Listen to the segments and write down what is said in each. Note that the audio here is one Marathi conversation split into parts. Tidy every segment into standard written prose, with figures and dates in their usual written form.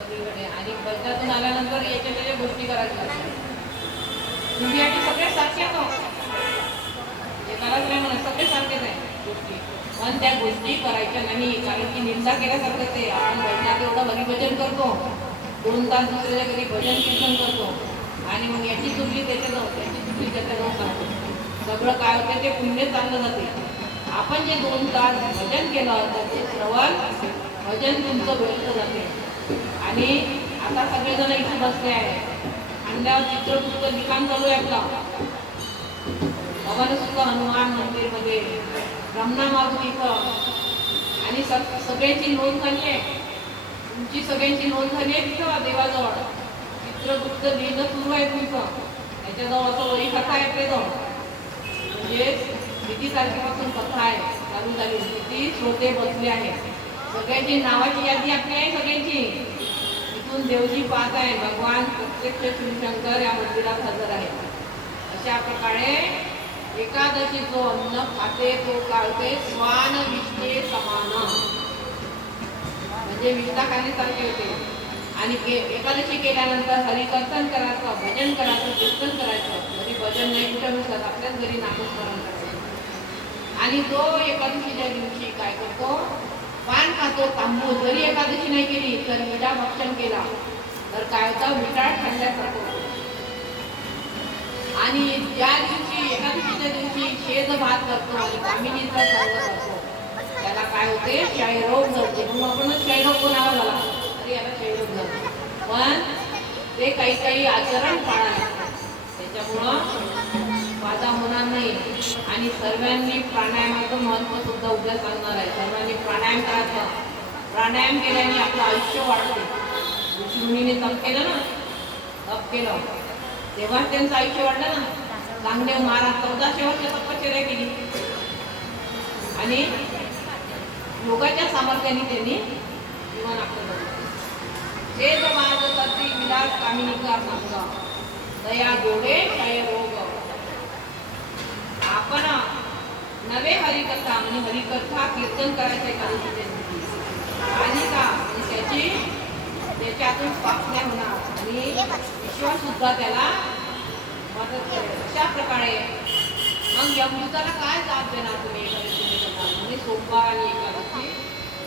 सगळीकडे आणि बजातून आल्यानंतर याच्या त्याच्या गोष्टी करायच्या तुम्ही आणि सगळे सारखे तो एकालाच नाही म्हणत सगळे सारखेच आहे गोष्टी पण त्या गोष्टी करायच्या नाही कारण की निंदा केल्यासारखं ते आपण भजनात एवढं हरिभजन करतो 2 तास दुसऱ्याच्या घरी भजन कीर्तन करतो आणि मग याची चुकली त्याच्याजवळ त्याची चुकली त्याच्याजवळ सांगतो सगळं काय होतं ते पुण्य चाललं जाते आपण जे 2 तास भजन केलं होतं ते श्रवण भजन तुमचं व्यर्थ जाते आणि आता सगळेजण इथे बसले आहे अंड्यावर चित्रगुप्त लिखाण चालू आहे आपला भवान सुद्धा हनुमान मंदिर मध्ये रमणा माधू इथं आणि सगळ्यांची नोंद झाली आहे तुमची सगळ्यांची नोंद झाली आहे तिथं देवाजवळ चित्रगुप्त लिहिणं सुरू आहे तुमचं त्याच्याजवळ असं वही कथा आहे आपल्याजवळ म्हणजे किती तारखेपासून कथा आहे चालू झाली किती श्रोते बसले आहेत सगळ्यांची नावाची यादी आपली आहे सगळ्यांची इथून देवजी पाहत आहे भगवान प्रत्यक्ष शिवशंकर या मंदिरात हजर आहे अशा प्रकारे एकादशी जो अन्न खाते तो काळते स्वान विष्णे समान म्हणजे विष्णा खाण्यासारखे होते आणि एकादशी केल्यानंतर हरिकीर्तन करायचं भजन करायचं कीर्तन करायचं म्हणजे भजन नाही कुठं नसतात आपल्याच घरी नामस्मरण करायचं आणि तो एकादशीच्या दिवशी काय करतो पान खातो तांबू जरी एकादशी नाही केली तर विडा भक्षण केला तर काय होतं विटाळ खाल्ल्यासारखं होतं आणि ज्या दिवशी एकादशीच्या दिवशी शेज भात करतो आणि कामिनीचा संग करतो त्याला काय होते क्षयरोग जडते म्हणून आपणच क्षयरोग कोणाला झाला तरी याला क्षयरोग झाला पण ते काही काही आचरण पाळायला त्याच्यामुळं माझा होणार नाही आणि सर्वांनी प्राणायामाचं महत्त्व सुद्धा उद्या सांगणार आहे सर्वांनी प्राणायाम करायचं प्राणायाम केल्याने आपलं आयुष्य वाढते ऋषीमुनीने तप केलं ना तप केलं तेव्हा त्यांचं आयुष्य वाढलं ना चांगदेव महाराज 1400 वर्ष तपश्चर्या केली आणि योगाच्या सामर्थ्याने त्यांनी जीवन आपलं शेज मार्ग करते विलास कामिनीचा संग दया जोडे क्षय रोग आपण नवे हरिकथा म्हणजे हरिकथा कीर्तन करायचे एकादशीच्या आणि का त्याची त्याच्यातून पाप नाही होणार आणि विश्वास सुद्धा त्याला मदत करेल अशा प्रकारे मग यमदूताला काय जाप देणार तुम्ही एकादशीच्या म्हणजे सोमवार आणि एकादशी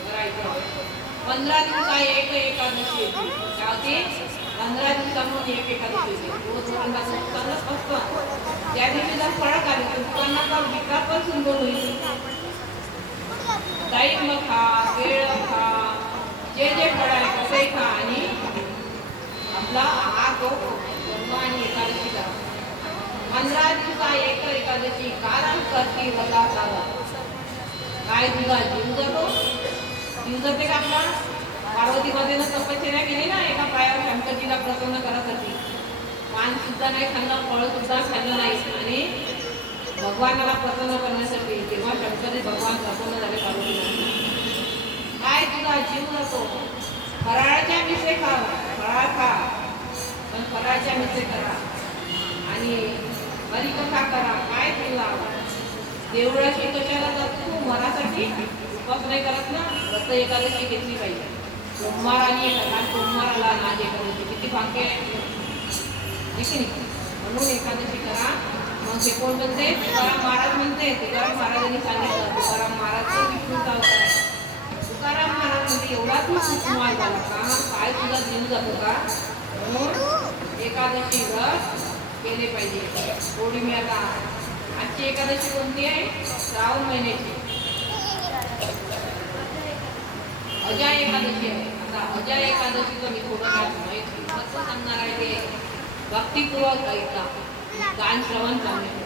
करायचं 15 दिवसा एक एकादशी येते काय होती 15 दिवसांमधून एक एकादशी येते रोज चालत असतं त्या दिवशी जर फरक आले तर दुकानाचा विकार पण सुंदर होईल डाळिंब खा केळ खा जे जे फळ आहे तसे खा आणि आपला आहार तो जन्म आणि एकादशी करा 15 दिवसा एक एकादशी कारण करती मला चाला काय तुझा जीव जातो जीव जाते का आपला पार्वतीमध्ये तपश्चर्या केली ना एका पायावर शंकरजीला प्रसन्न करासाठी पान सुद्धा नाही खाल्लं फळ सुद्धा खाल्लं नाही आणि भगवानाला प्रसन्न करण्यासाठी तेव्हा शंकरजी भगवान प्रसन्न झाले पार्वतीला काय तुझा जीव जातो फराळाच्या मिसळे खा फराळ खा पण फराळाच्या मिसळे करा आणि हरिकथा करा काय तुला देवळाशी कशाला जातो तू मनासाठी उपवास नाही करत ना व्रत एकादशी घेतली पाहिजे सोमवार आणि सोमवाराला नाज एकादशी किती भाग्य आहे म्हणून एकादशी करा मग ते कोण म्हणते तुकाराम महाराज म्हणते तुकाराम महाराजांनी सांगितलं तुकाराम महाराज विष्णूचा अवतार आहे तुकाराम महाराज म्हणजे एवढा तू सुखमाल झाला का काय तुझा जीव जातो का म्हणून एकादशी व्रत केले पाहिजे पौर्णिमे आता आजची एकादशी कोणती आहे श्रावण महिन्याची अजय एकादशी आहे आता अजय एकादशीचं मी थोडं काय सांगणार आहे ते भक्तिपूर्वक ऐका गान श्रवण करणे